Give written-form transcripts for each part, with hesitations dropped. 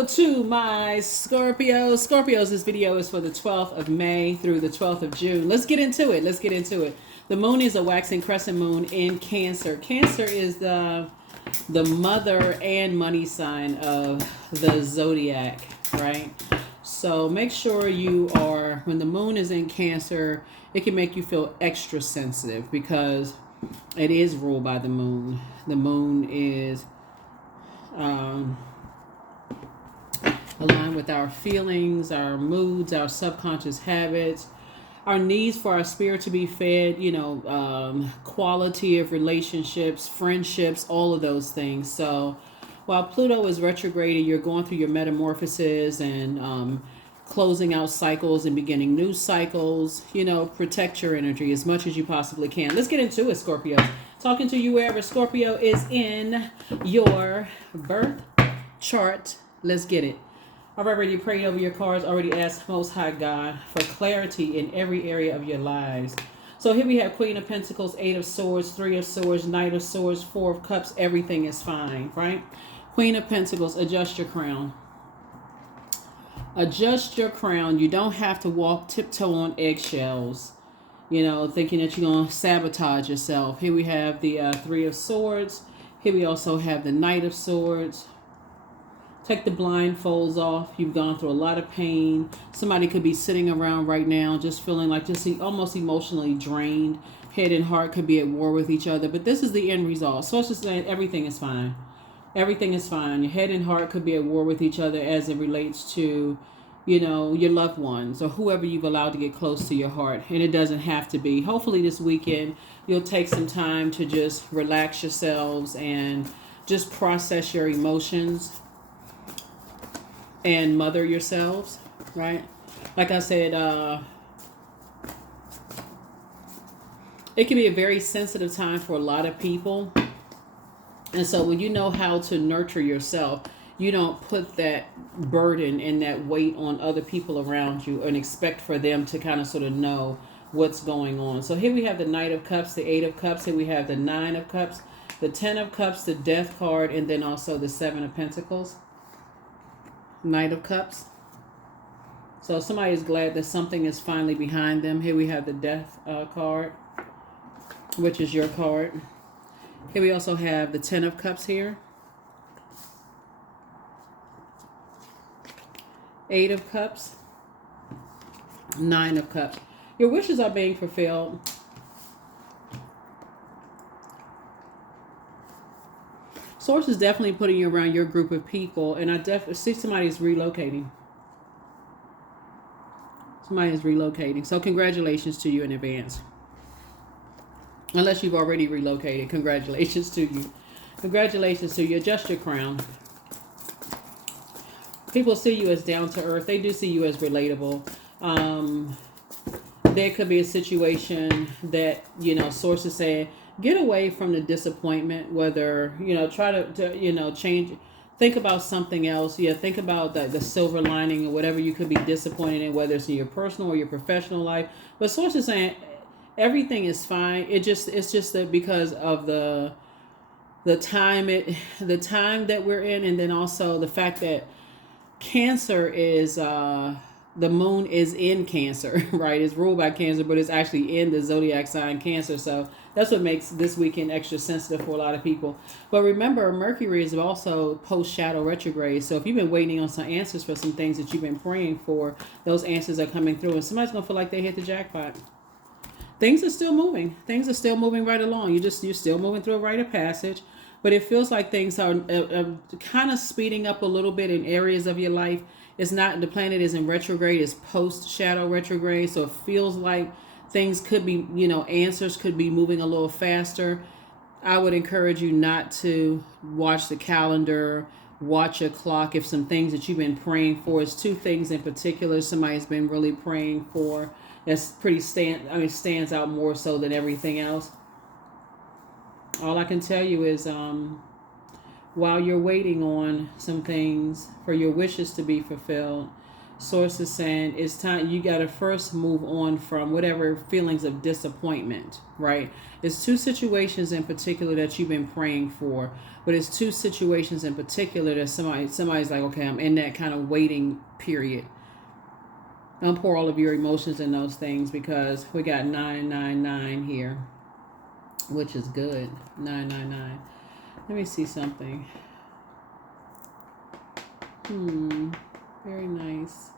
Hello to my Scorpios. This video is for the 12th of May through the 12th of June. Let's get into it. The moon is a waxing crescent moon in Cancer. Cancer is the mother and money sign of the zodiac, right? So make sure when the moon is in Cancer, it can make you feel extra sensitive because it is ruled by the moon. The moon is aligned with our feelings, our moods, our subconscious habits, our needs for our spirit to be fed, quality of relationships, friendships, all of those things. So while Pluto is retrograded, you're going through your metamorphosis and closing out cycles and beginning new cycles. Protect your energy as much as you possibly can. Let's get into it, Scorpio. Talking to you wherever Scorpio is in your birth chart. Let's get it. Already prayed over your cards, already asked Most High God for clarity in every area of your lives. So here we have Queen of Pentacles, 8 of Swords, 3 of Swords, Knight of Swords, 4 of Cups. Everything is fine, right? Queen of Pentacles, adjust your crown. Adjust your crown. You don't have to walk tiptoe on eggshells, thinking that you're going to sabotage yourself. Here we have the 3 of Swords. Here we also have the Knight of Swords. Take the blindfolds off. You've gone through a lot of pain. Somebody could be sitting around right now just feeling like almost emotionally drained. Head and heart could be at war with each other. But this is the end result. So it's just saying everything is fine. Everything is fine. Your head and heart could be at war with each other as it relates to, your loved ones or whoever you've allowed to get close to your heart. And it doesn't have to be. Hopefully this weekend you'll take some time to just relax yourselves and just process your emotions and mother yourselves, right? Like I said, it can be a very sensitive time for a lot of people. And so when you know how to nurture yourself, you don't put that burden and that weight on other people around you and expect for them to kind of sort of know what's going on. So here we have the Knight of Cups, the 8 of Cups. Here we have the 9 of Cups, the 10 of Cups, the Death card, and then also the 7 of Pentacles. Knight of Cups. So somebody is glad that something is finally behind them. Here we have the Death card, which is your card. Here we also have the 10 of Cups here. 8 of Cups. 9 of Cups. Your wishes are being fulfilled. Source is definitely putting you around your group of people, and I definitely see somebody is relocating. Somebody is relocating. So congratulations to you in advance. Unless you've already relocated, congratulations to you. Congratulations to you. Adjust your crown. People see you as down to earth. They do see you as relatable. There could be a situation that, source is saying, get away from the disappointment, whether, try to change, think about something else. Yeah, think about the silver lining or whatever you could be disappointed in, whether it's in your personal or your professional life. But source is saying everything is fine. It's just that because of the time that we're in, and then also the fact that Cancer is the moon is in Cancer, right? It's ruled by Cancer, but it's actually in the zodiac sign Cancer. So that's what makes this weekend extra sensitive for a lot of people. But remember, Mercury is also post-shadow retrograde. So if you've been waiting on some answers for some things that you've been praying for, those answers are coming through. And somebody's going to feel like they hit the jackpot. Things are still moving. Things are still moving right along. You're still moving through a rite of passage. But it feels like things are kind of speeding up a little bit in areas of your life. It's not, the planet is in retrograde, it's post-shadow retrograde. So it feels like things could be, answers could be moving a little faster. I would encourage you not to watch the calendar, watch your clock. If some things that you've been praying for, it's 2 things in particular somebody's been really praying for that's stands out more so than everything else. All I can tell you is while you're waiting on some things for your wishes to be fulfilled, Source is saying it's time, you got to first move on from whatever feelings of disappointment, right? It's two situations in particular that you've been praying for, but it's two situations in particular that somebody's like, okay, I'm in that kind of waiting period. Don't pour all of your emotions in those things, because we got 999 here, which is good. 999. Let me see something. Very nice.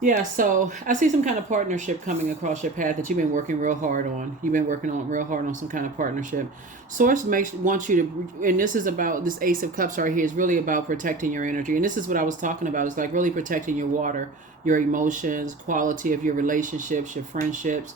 Yeah, so I see some kind of partnership coming across your path that you've been working real hard on. You've been working on real hard on some kind of partnership. Source wants you to, and this is about, this Ace of Cups right here is really about protecting your energy. And this is what I was talking about. It's like really protecting your water, your emotions, quality of your relationships, your friendships,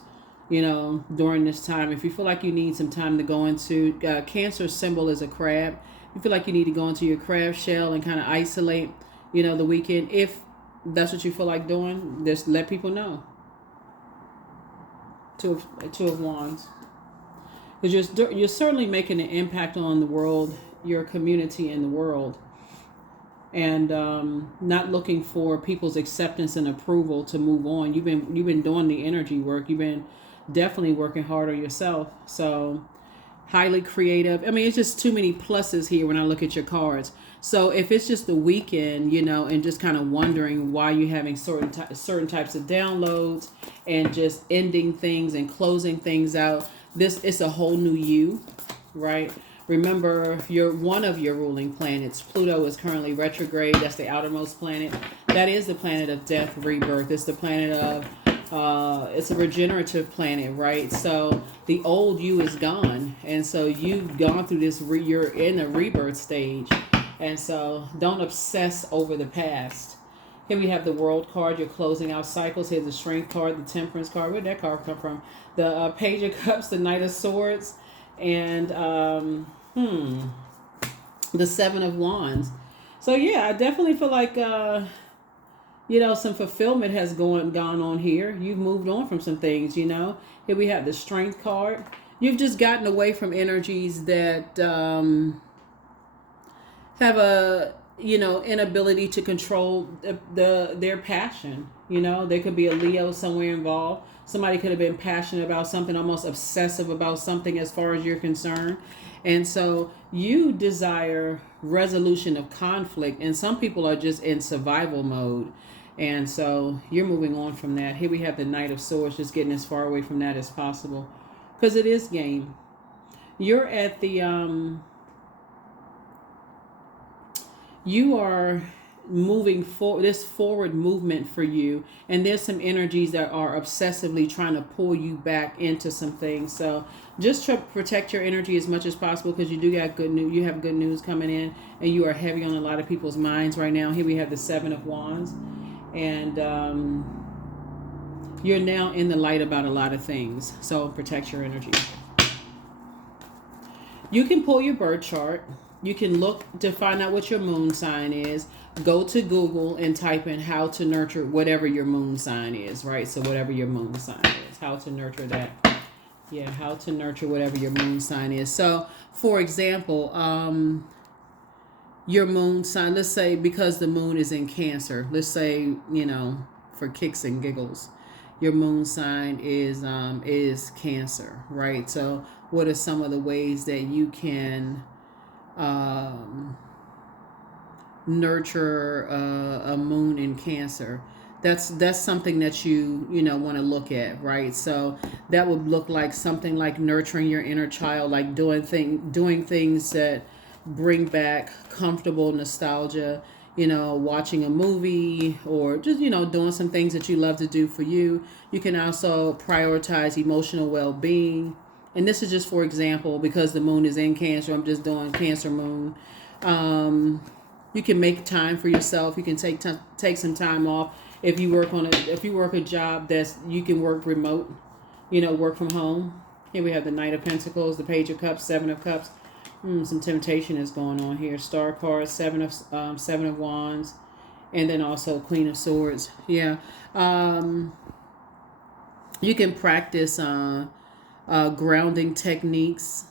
during this time. If you feel like you need some time to go into, Cancer symbol is a crab. You feel like you need to go into your crab shell and kind of isolate, the weekend. If that's what you feel like doing, just let people know. Two of Wands. Because you're certainly making an impact on the world, your community and the world. And not looking for people's acceptance and approval to move on. You've been doing the energy work. You've been definitely working hard on yourself. So highly creative. I mean, it's just too many pluses here when I look at your cards. So if it's just the weekend, and just kind of wondering why you're having certain types of downloads and just ending things and closing things out, it's a whole new you, right? Remember, one of your ruling planets, Pluto, is currently retrograde. That's the outermost planet. That is the planet of death, rebirth. It's the planet of it's a regenerative planet, right? So the old you is gone, and so you've gone through this. You're in a rebirth stage, and so don't obsess over the past. Here we have the World card. You're closing out cycles. Here's the Strength card, the Temperance card. Where'd that card come from? The Page of Cups, the Knight of Swords, and the Seven of Wands. So yeah, I definitely feel like some fulfillment has gone on here. You've moved on from some things, Here we have the Strength card. You've just gotten away from energies that have a inability to control their passion. There could be a Leo somewhere involved. Somebody could have been passionate about something, almost obsessive about something as far as you're concerned. And so you desire resolution of conflict, and some people are just in survival mode. And so you're moving on from that. Here we have the Knight of Swords, just getting as far away from that as possible, because it is game. You're at the you are moving forward, this forward movement for you, and there's some energies that are obsessively trying to pull you back into some things. So just try to protect your energy as much as possible, because you do got good news. You have good news coming in, and you are heavy on a lot of people's minds right now. Here we have the Seven of Wands, and you're now in the light about a lot of things. So protect your energy. You can pull your birth chart. You can look to find out what your moon sign is. Go to Google and type in how to nurture whatever your moon sign is, right? So whatever your moon sign is, how to nurture that. Yeah, how to nurture whatever your moon sign is. So, for example, your moon sign, let's say because the moon is in Cancer, let's say, for kicks and giggles, your moon sign is Cancer, right? So what are some of the ways that you can nurture a moon in Cancer? That's something that you want to look at, right? So that would look like something like nurturing your inner child, like doing things that bring back comfortable nostalgia, watching a movie, or just doing some things that you love to do for you. You can also prioritize emotional well-being. And this is just for example, because the moon is in Cancer, I'm just doing Cancer moon. You can make time for yourself. You can take some time off. If you work a job that's, you can work remote, work from home. Here we have the Knight of Pentacles, the Page of Cups, Seven of Cups. Some temptation is going on here. Star card, Seven of Wands, and then also Queen of Swords. Yeah. You can practice grounding techniques.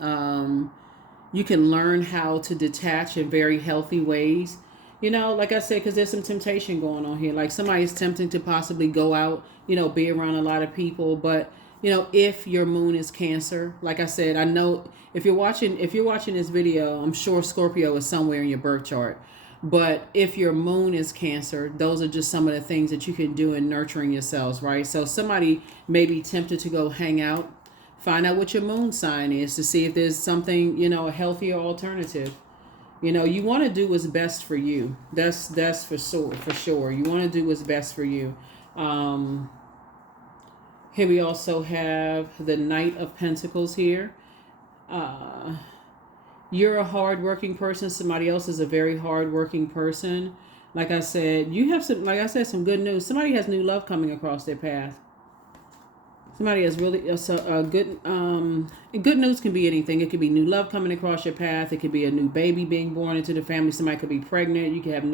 You can learn how to detach in very healthy ways. You know, like I said, because there's some temptation going on here. Like somebody's tempting to possibly go out, you know, be around a lot of people. But, you know, if your moon is Cancer, like I said, I know if you're watching this video, I'm sure Scorpio is somewhere in your birth chart. But if your moon is Cancer, those are just some of the things that you can do in nurturing yourselves, right? So somebody may be tempted to go hang out, find out what your moon sign is to see if there's something, you know, a healthier alternative. You know, you want to do what's best for you. That's for sure. You want to do what's best for you. Here we also have the Knight of Pentacles here. You're a hardworking person. Somebody else is a very hardworking person. Like I said, you have some good news. Somebody has new love coming across their path. Somebody has really a good news can be anything. It could be new love coming across your path. It could be a new baby being born into the family. Somebody could be pregnant. You could have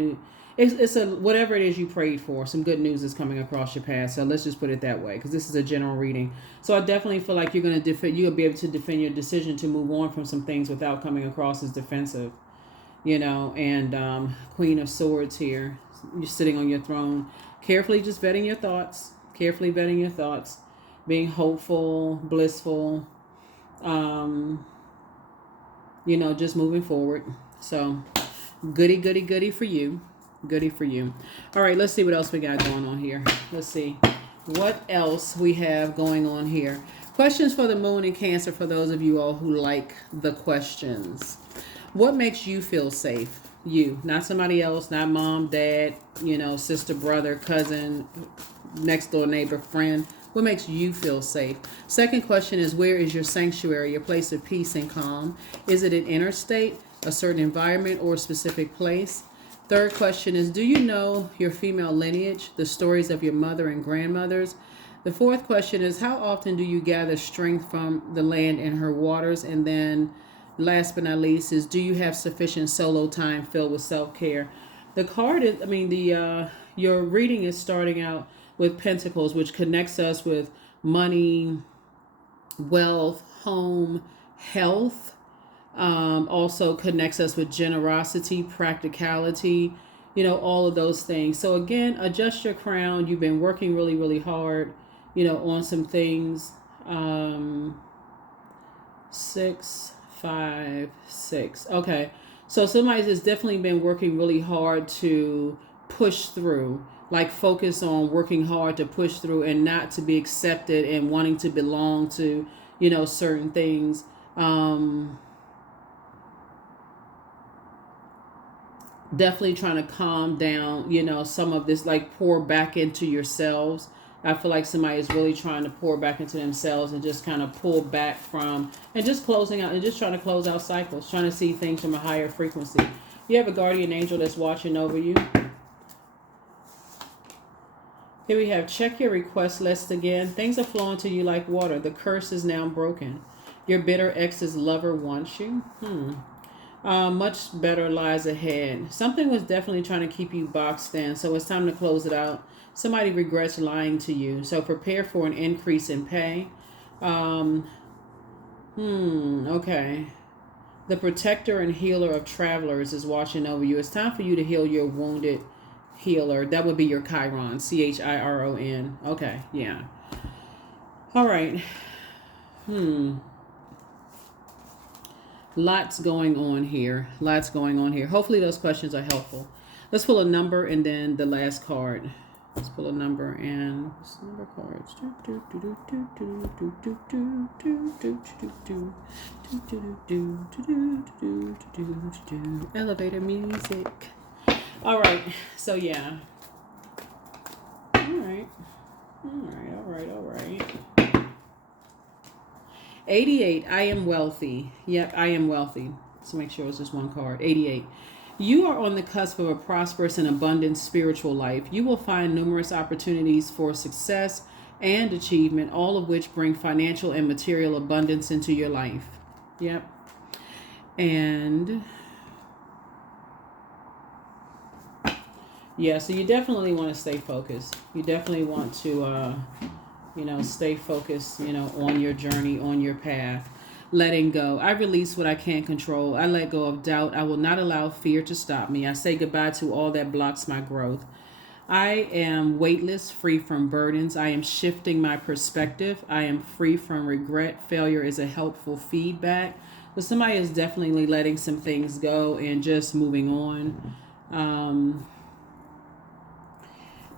it's a whatever it is you prayed for. Some good news is coming across your path. So let's just put it that way, because this is a general reading. So I definitely feel like you'll be able to defend your decision to move on from some things without coming across as defensive. You know, and Queen of Swords here. You're sitting on your throne, carefully just vetting your thoughts. Being hopeful, blissful, you know, just moving forward. So goody for you. All right, let's see what else we got going on here. Let's see what else we have going on here. Questions for the moon in Cancer for those of you all who like the questions. What makes you feel safe? You, not somebody else, not mom, dad, you know, sister, brother, cousin, next door neighbor, friend. What makes you feel safe? Second question is, where is your sanctuary, your place of peace and calm? Is it an inner state, a certain environment, or a specific place? Third question is, do you know your female lineage, the stories of your mother and grandmothers? The fourth question is, how often do you gather strength from the land and her waters? And then last but not least is, do you have sufficient solo time filled with self-care? The card is, your reading is starting out with Pentacles, which connects us with money, wealth, home, health. Also connects us with generosity, practicality, you know, all of those things. So again, adjust your crown. You've been working really, really hard, you know, on some things. 6, 5, 6. Okay. So somebody's just definitely been working really hard to push through. Like focus on working hard to push through and not to be accepted and wanting to belong to, you know, certain things. Definitely trying to calm down, you know, some of this, like pour back into yourselves. I feel like somebody is really trying to pour back into themselves and just kind of pull back from and just closing out and just trying to close out cycles, trying to see things from a higher frequency. You have a guardian angel that's watching over you. Here we have, check your request list again. Things are flowing to you like water. The curse is now broken. Your bitter ex's lover wants you. Much better lies ahead. Something was definitely trying to keep you boxed in, so it's time to close it out. Somebody regrets lying to you, so prepare for an increase in pay. Okay. The protector and healer of travelers is watching over you. It's time for you to heal your wounded healer. That would be your Chiron, Chiron. Okay, yeah. All right. Lots going on here. Hopefully those questions are helpful. Let's pull a number and then the last card. Let's pull a number and number cards. Elevator music. All right. So yeah. All right. 88. I am wealthy. Yep, I am wealthy. Let's make sure it's just one card. 88. You are on the cusp of a prosperous and abundant spiritual life. You will find numerous opportunities for success and achievement, all of which bring financial and material abundance into your life. Yep. And yeah, so you definitely want to stay focused. You definitely want to, stay focused, on your journey, on your path. letting go. I release what I can't control. I let go of doubt. I will not allow fear to stop me. I say goodbye to all that blocks my growth. I am weightless, free from burdens. I am shifting my perspective. I am free from regret. Failure is a helpful feedback. But somebody is definitely letting some things go and just moving on.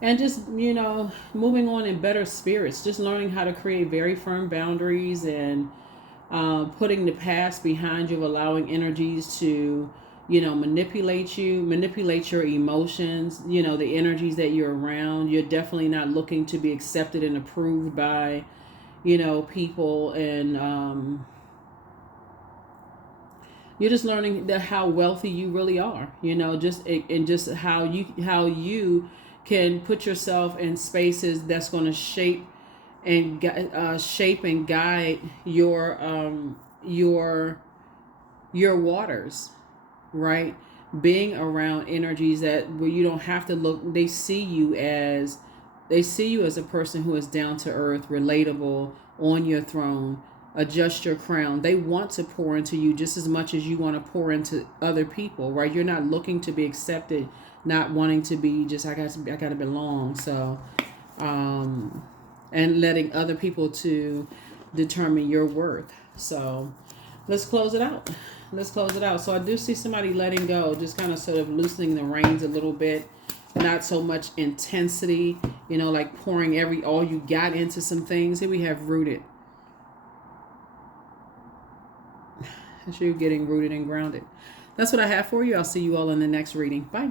And just, moving on in better spirits. Just learning how to create very firm boundaries and putting the past behind you, allowing energies to manipulate you, manipulate your emotions, the energies that you're around. You're definitely not looking to be accepted and approved by, people. And you're just learning how wealthy you really are, just how you can put yourself in spaces that's going to shape and guide your waters, right? Being around energies that where you don't have to look, they see you as a person who is down to earth, relatable, on your throne, adjust your crown. They want to pour into you just as much as you want to pour into other people, right? You're not looking to be accepted, not wanting to be just I gotta belong. So and letting other people to determine your worth. So let's close it out. So I do see somebody letting go, just kind of sort of loosening the reins a little bit. Not so much intensity, like pouring all you got into some things. Here we have rooted. So you're getting rooted and grounded. That's what I have for you. I'll see you all in the next reading. Bye.